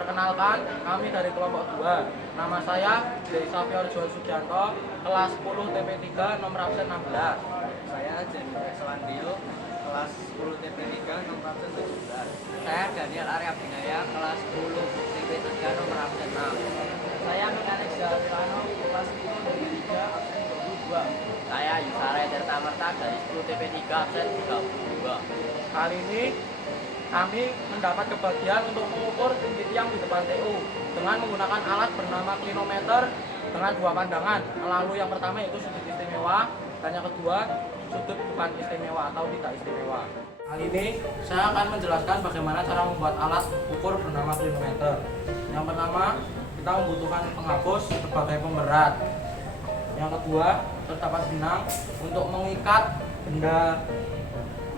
Perkenalkan, kami dari kelompok 2. Nama saya Xavier Joel Sugianto, kelas 10 TP3 nomor absen 16. Saya Jenny Exwandio, kelas 10 TP3 nomor absen 17. Saya Daniel Arya Binaya, kelas 10 TP3 nomor absen 6. Saya Mekanik Jalano, kelas 10 TP3 absen 22. Saya Yusara Tirta Merta dari 10 TP3 absen 32. Kali ini kami mendapat kebagian untuk mengukur tinggi tiang di depan TU dengan menggunakan alat bernama klinometer dengan dua pandangan. Lalu yang pertama yaitu sudut istimewa dan yang kedua sudut bukan istimewa atau tidak istimewa. Kali ini saya akan menjelaskan bagaimana cara membuat alat ukur bernama klinometer. Yang pertama, kita membutuhkan penghapus sebagai pemberat. Yang kedua, terdapat benang untuk mengikat benda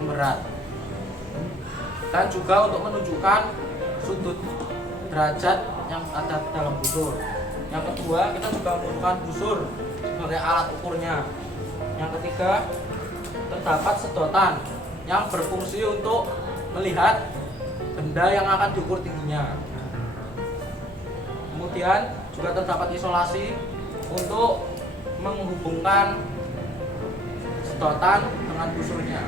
pemberat. Dan juga untuk menunjukkan sudut derajat yang ada dalam busur. Yang kedua, kita juga membutuhkan busur sebagai alat ukurnya. Yang ketiga, terdapat sedotan yang berfungsi untuk melihat benda yang akan diukur tingginya. Kemudian juga terdapat isolasi untuk menghubungkan sedotan dengan busurnya.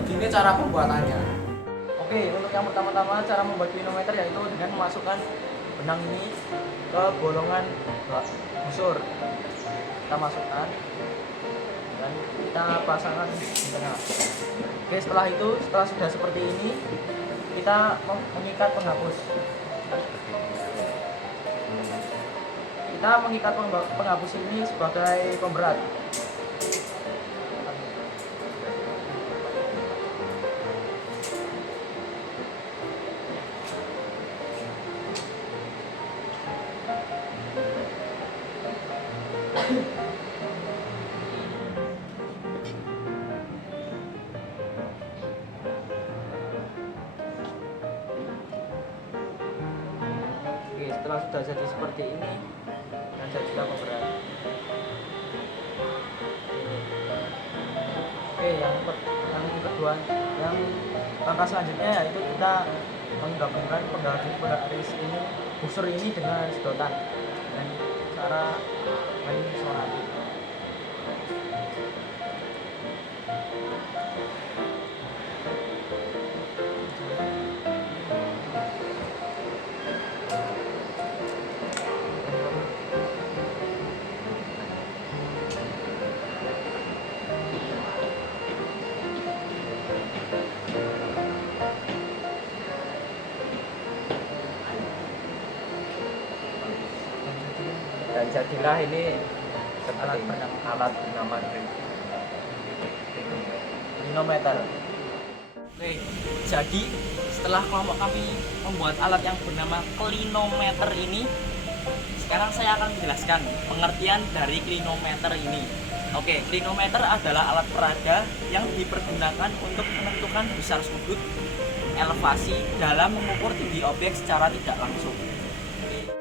Begini cara pembuatannya. Oke, untuk yang pertama-tama cara membuat klinometer yaitu dengan memasukkan benang ini ke bolongan busur. Kita masukkan dan kita pasangkan di tengah. Oke, setelah sudah seperti ini, kita mengikat penghapus. Kita mengikat penghapus ini sebagai pemberat. Oke, setelah sudah jadi seperti ini, dan jadilah pemberat. Oke, yang kedua, yang langkah selanjutnya yaitu kita menggabungkan penggaris ini, busur ini dengan sedotan dan cara mengisolasi. Dan jadilah ini Alat bernama alat bernama klinometer. Oke, jadi setelah kelompok kami membuat alat yang bernama klinometer ini, sekarang saya akan menjelaskan pengertian dari klinometer ini. Oke, klinometer adalah alat peraga yang dipergunakan untuk menentukan besar sudut elevasi dalam mengukur tinggi objek secara tidak langsung.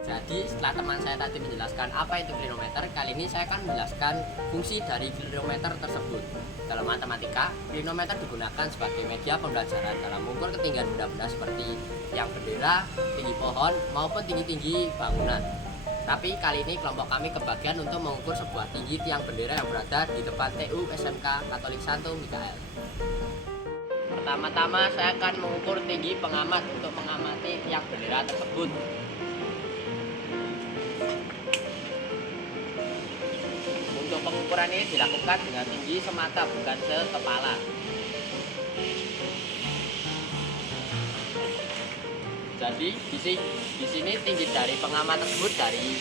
Jadi setelah teman saya tadi menjelaskan apa itu klinometer, kali ini saya akan menjelaskan fungsi dari klinometer tersebut. Dalam matematika, klinometer digunakan sebagai media pembelajaran dalam mengukur ketinggian benda-benda seperti tiang bendera, tinggi pohon, maupun tinggi-tinggi bangunan. Tapi kali ini kelompok kami kebagian untuk mengukur sebuah tinggi tiang bendera yang berada di depan TU SMK Katolik Santo Mikael. Pertama-tama saya akan mengukur tinggi pengamat untuk mengamati tiang bendera tersebut. Untuk pengukuran ini dilakukan dengan tinggi semata bukan sekepala. Jadi di sini tinggi dari pengamat tersebut dari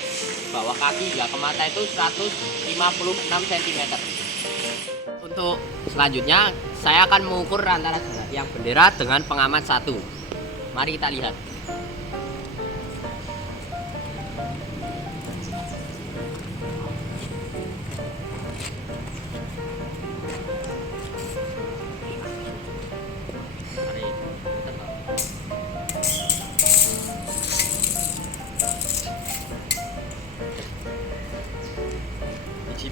bawah kaki hingga ke mata itu 156 cm. Untuk selanjutnya saya akan mengukur antara jarak tiang bendera dengan pengamat satu. Mari kita lihat.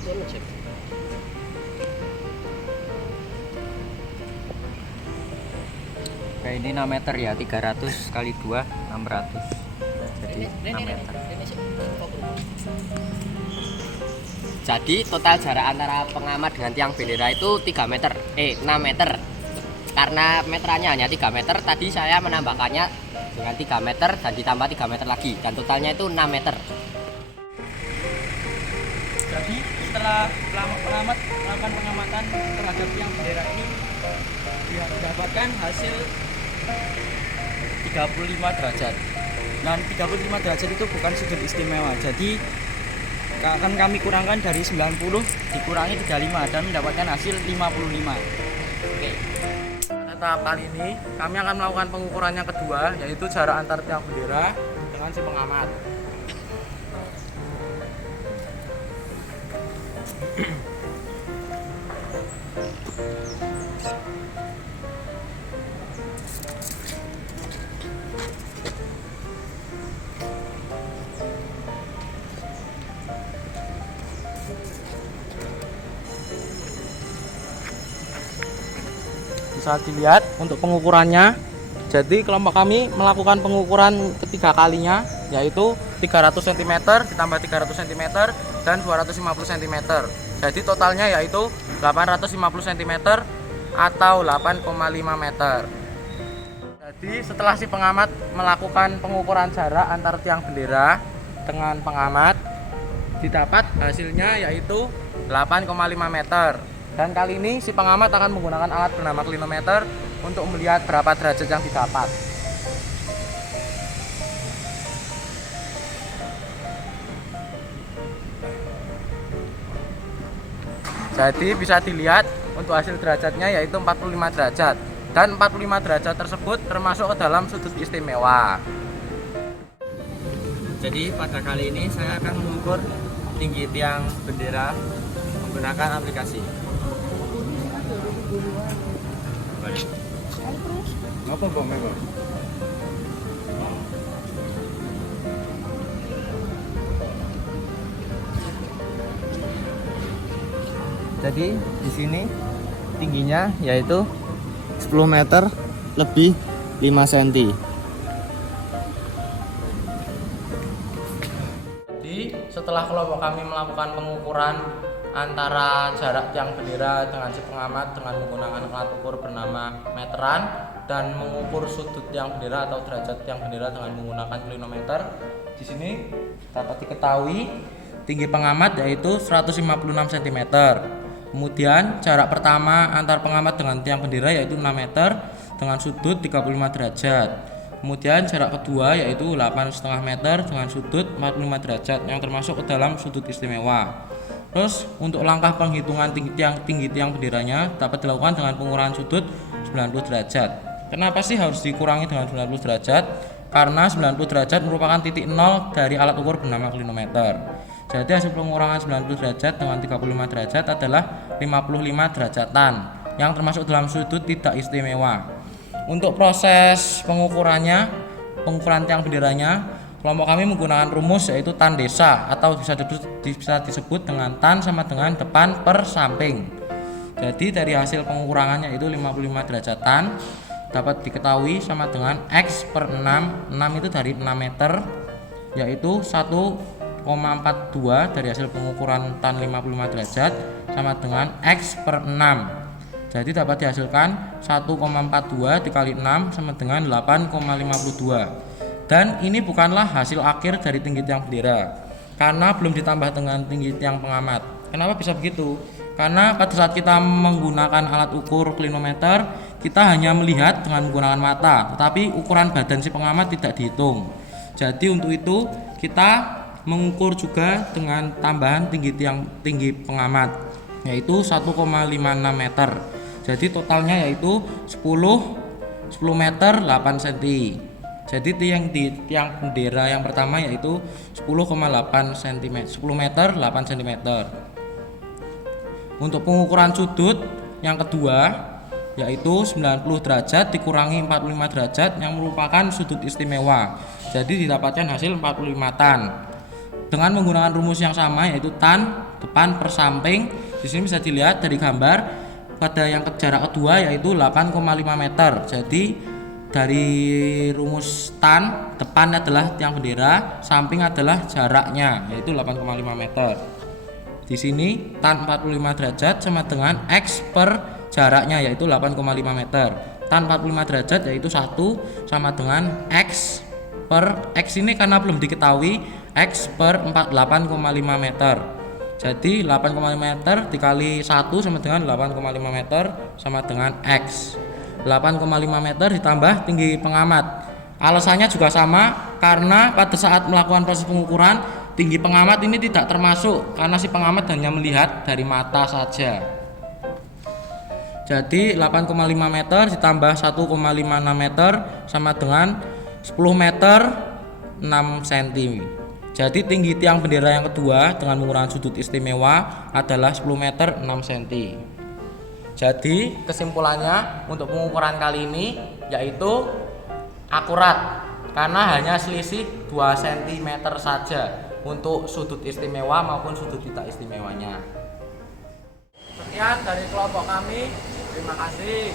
Cek. Oke, ini 6 meter ya, 300 kali 2 600. Jadi 6 meter. Jadi total jarak antara pengamat dengan tiang bendera itu 6 meter. Karena meterannya hanya 3 meter, tadi saya menambahkannya dengan 3 meter dan ditambah 3 meter lagi, dan totalnya itu 6 meter. Jadi setelah pengamat melakukan pengamatan terhadap tiang bendera ini, dia mendapatkan hasil 35 derajat. Dan 35 derajat itu bukan sudut istimewa. Jadi akan kami kurangkan dari 90 dikurangi 35 dan mendapatkan hasil 55. Oke. Pada tahap kali ini kami akan melakukan pengukuran yang kedua, yaitu jarak antar tiang bendera dengan si pengamat. Bisa dilihat untuk pengukurannya. Jadi kelompok kami melakukan pengukuran ketiga kalinya, yaitu 300 cm ditambah 300 cm dan 250 cm. Jadi totalnya yaitu 850 cm atau 8,5 meter. Jadi setelah si pengamat melakukan pengukuran jarak antar tiang bendera dengan pengamat, didapat hasilnya yaitu 8,5 meter. Dan kali ini si pengamat akan menggunakan alat bernama klinometer untuk melihat berapa derajat yang didapat. Jadi bisa dilihat untuk hasil derajatnya yaitu 45 derajat. Dan 45 derajat tersebut termasuk ke dalam sudut istimewa. Jadi pada kali ini saya akan mengukur tinggi tiang bendera menggunakan aplikasi. Apa bang? Jadi di sini tingginya yaitu 10 meter lebih 5 cm. Jadi setelah kelompok kami melakukan pengukuran antara jarak tiang bendera dengan si pengamat dengan menggunakan alat ukur bernama meteran dan mengukur sudut tiang bendera atau derajat tiang bendera dengan menggunakan klinometer, di sini dapat diketahui tinggi pengamat yaitu 156 cm. Kemudian jarak pertama antar pengamat dengan tiang bendera yaitu 6 meter dengan sudut 35 derajat. Kemudian jarak kedua yaitu 8,5 meter dengan sudut 45 derajat yang termasuk ke dalam sudut istimewa. Terus untuk langkah penghitungan tinggi tiang benderanya dapat dilakukan dengan pengurangan sudut 90 derajat. Kenapa sih harus dikurangi dengan 90 derajat? Karena 90 derajat merupakan titik nol dari alat ukur bernama klinometer. Jadi hasil pengurangan 90 derajat dengan 35 derajat adalah 55 derajatan yang termasuk dalam sudut tidak istimewa. Untuk proses pengukuran tiang benderanya, kelompok kami menggunakan rumus yaitu tan desa atau bisa disebut dengan tan sama dengan depan per samping. Jadi dari hasil pengukurannya itu 55 derajatan dapat diketahui sama dengan X per 6 itu dari 6 meter yaitu 1,42 dari hasil pengukuran tan 55 derajat sama dengan X per 6. Jadi dapat dihasilkan 1,42 dikali 6 sama dengan 8,52. Dan ini bukanlah hasil akhir dari tinggi tiang bendera karena belum ditambah dengan tinggi tiang pengamat. Kenapa bisa begitu? Karena pada saat kita menggunakan alat ukur klinometer, kita hanya melihat dengan menggunakan mata, tetapi ukuran badan si pengamat tidak dihitung. Jadi untuk itu kita mengukur juga dengan tambahan tinggi pengamat yaitu 1,56 meter. Jadi totalnya yaitu 10 meter 8 cm. Jadi tiang bendera yang pertama yaitu 10,8 cm, 10 meter 8 cm. Untuk pengukuran sudut yang kedua yaitu 90 derajat dikurangi 45 derajat yang merupakan sudut istimewa. Jadi didapatkan hasil 45 tan. Dengan menggunakan rumus yang sama yaitu tan depan per samping. Di sini bisa dilihat dari gambar pada yang jarak kedua yaitu 8,5 meter. Jadi dari rumus tan, depan adalah tiang bendera, samping adalah jaraknya yaitu 8,5 meter. Di sini tan 45 derajat sama dengan x per jaraknya yaitu 8,5 meter. Tan 45 derajat yaitu 1 sama dengan x per x ini karena belum diketahui x per 8,5 meter. Jadi 8,5 meter dikali 1 sama dengan 8,5 meter sama dengan x. 8,5 meter ditambah tinggi pengamat. Alasannya juga sama karena pada saat melakukan proses pengukuran tinggi pengamat ini tidak termasuk karena si pengamat hanya melihat dari mata saja. Jadi 8,5 meter ditambah 1,56 meter sama dengan 10 meter 6 cm. Jadi tinggi tiang bendera yang kedua dengan menggunakan sudut istimewa adalah 10 meter 6 cm. Jadi kesimpulannya untuk pengukuran kali ini yaitu akurat karena hanya selisih 2 cm saja untuk sudut istimewa maupun sudut tidak istimewanya. Sekian dari kelompok kami. Terima kasih.